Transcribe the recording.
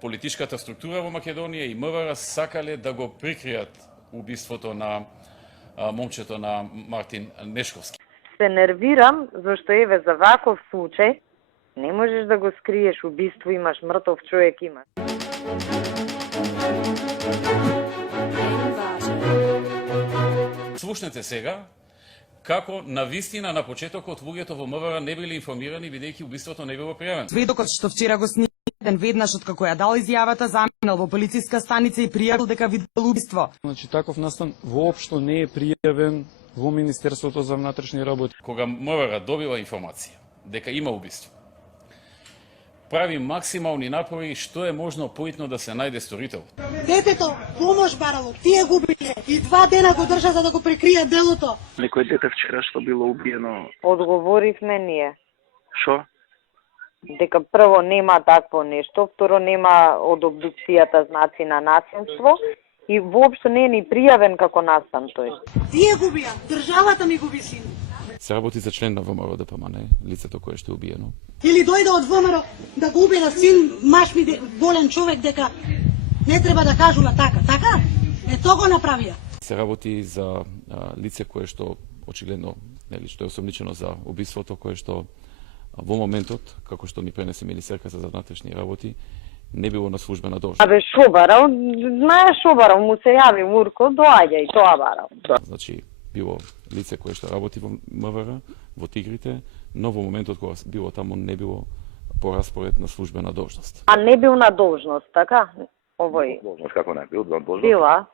Политичката структура во Македонија и МВР сакале да го прикријат убиството на момчето на Мартин Нешковски. Се нервирам зашто еве за ваков случај не можеш да го скриеш убиство, имаш мртов човек, имаш. Слушнете сега како навистина на почетокот луѓето во МВР не били информирани бидејќи убиството не било пријавено. Сведокот што вчера го снимеден веднаш откако ја дал изјавата, заминал во полициска станица и пријавил дека видел убиство. Значи таков настан воопшто не е пријавен во Министерството за внатрешни работи. Кога МВР добила информација дека има убиство, прави максимални напори што е можно поитно да се најде сторител. Детето помош барало, тие го биле и 2 дена го држа за да го прикријат делото. Некој дете вчера што било убиено. Одговоривме ние. Шо? Дека прво нема такво нешто, второ нема од обдукцијата знаци на насилство и воопшто не е ни пријавен како настан тој. Тие го бија, државата ми губи син. Се работи за член на ВМРО ДПМН, лицето кое што е убиено. Или дојде од ВМРО да го убие на син, маш ми болен човек дека не треба да кажува така. Така? Тоа го направија. Се работи за лице кое што очигледно, нели, што е осомничено за убиството, кое што во моментот, како што ни пренесе Министерката за внатрешни работи, не било на службена должност. Абе шо барал? Знаеш шо барал? Му се јави Мурко, доаѓа и тоа барал. Значи, било лице кое што работи во МВР, во Тигрите, но во моментот кога било таму не било по распоред на службена должност. А не бил на должност, така? Овој. Должност како не бил, должност. Била.